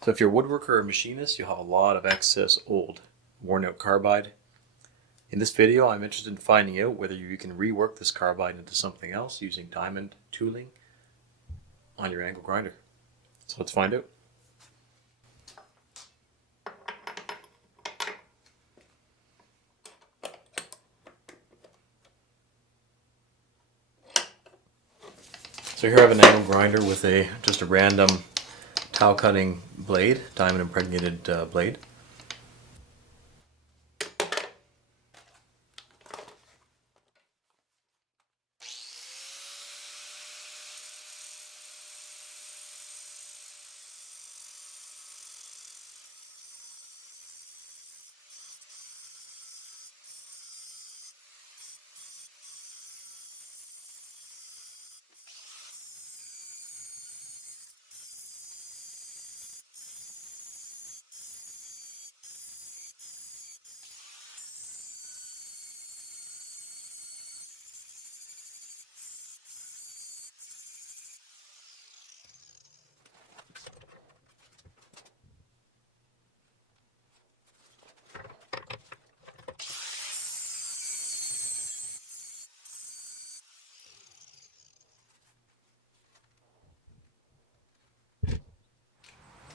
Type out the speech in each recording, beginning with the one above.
So if you're a woodworker or a machinist, you'll have a lot of excess old, worn out carbide. In this video, I'm interested in finding out whether you can rework this carbide into something else using diamond tooling on your angle grinder. So let's find out. So here I have an angle grinder with just a random tile cutting blade, diamond impregnated blade.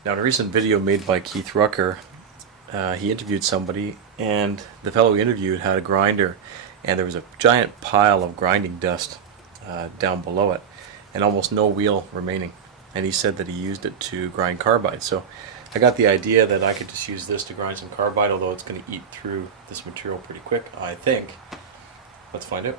Now, in a recent video made by Keith Rucker, he interviewed somebody, and the fellow he interviewed had a grinder, and there was a giant pile of grinding dust down below it, and almost no wheel remaining. And he said that he used it to grind carbide. So I got the idea that I could just use this to grind some carbide, although it's going to eat through this material pretty quick, I think. Let's find out.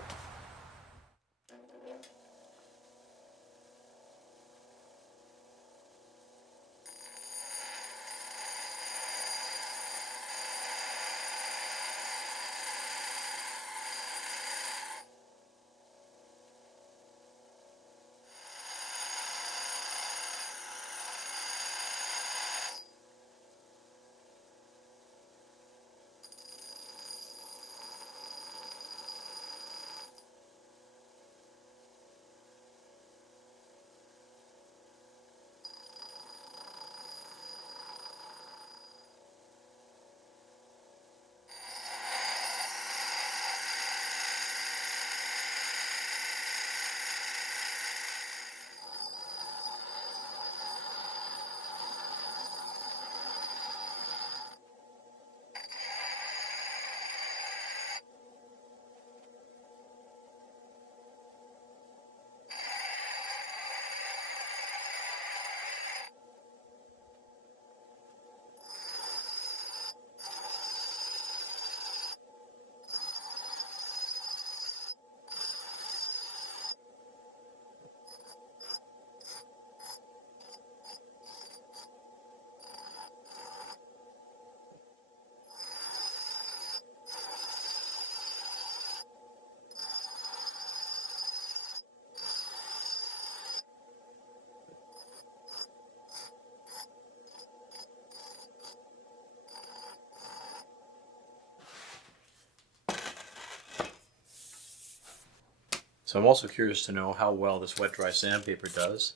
So I'm also curious to know how well this wet dry sandpaper does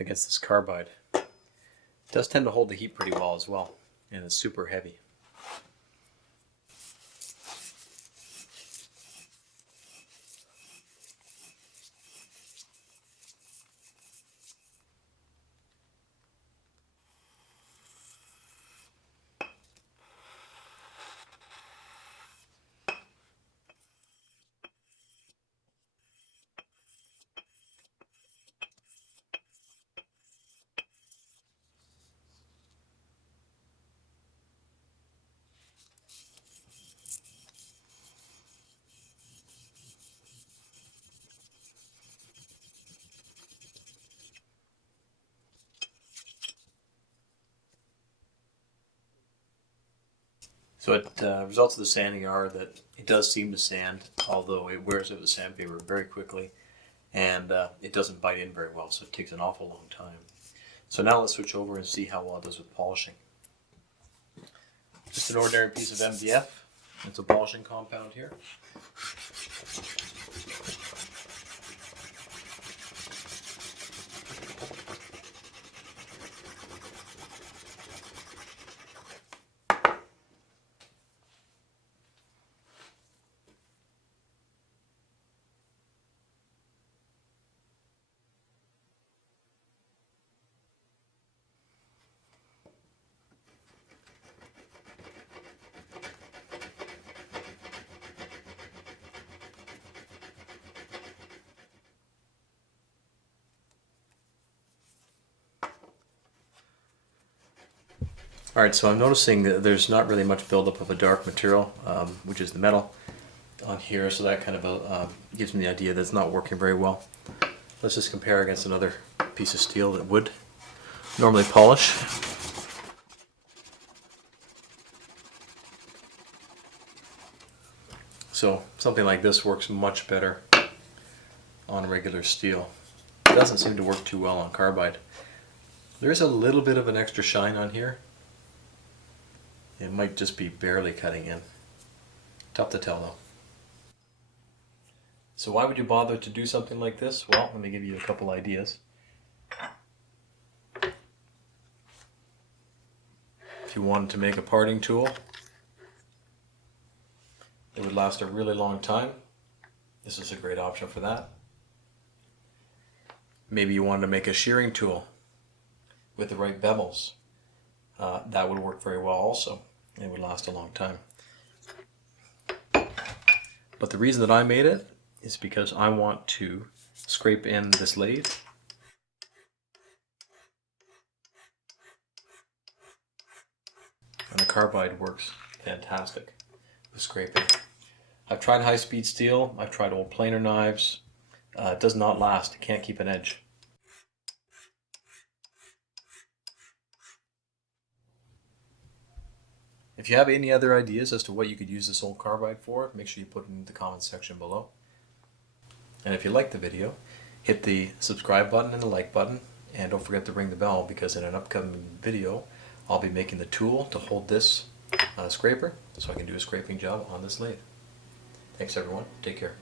against this carbide. It does tend to hold the heat pretty well as well, and it's super heavy. So results of the sanding are that it does seem to sand, although it wears out the sandpaper very quickly, and it doesn't bite in very well, so it takes an awful long time. So now let's switch over and see how well it does with polishing. Just an ordinary piece of MDF. It's a polishing compound here. Alright, so I'm noticing that there's not really much buildup of a dark material, which is the metal on here, so that kind of gives me the idea that it's not working very well. Let's just compare against another piece of steel that would normally polish. So something like this works much better on regular steel. It doesn't seem to work too well on carbide. There is a little bit of an extra shine on here. It might just be barely cutting in. Tough to tell though. So why would you bother to do something like this? Well, let me give you a couple ideas. If you wanted to make a parting tool, it would last a really long time. This is a great option for that. Maybe you wanted to make a shearing tool with the right bevels. That would work very well also. It would last a long time. But the reason that I made it is because I want to scrape in this lathe. And the carbide works fantastic with scraping. I've tried high-speed steel, I've tried old planer knives. It does not last, it can't keep an edge. If you have any other ideas as to what you could use this old carbide for, make sure you put it in the comments section below. And if you liked the video, hit the subscribe button and the like button, and don't forget to ring the bell, because in an upcoming video I'll be making the tool to hold this scraper so I can do a scraping job on this lathe. Thanks everyone, take care.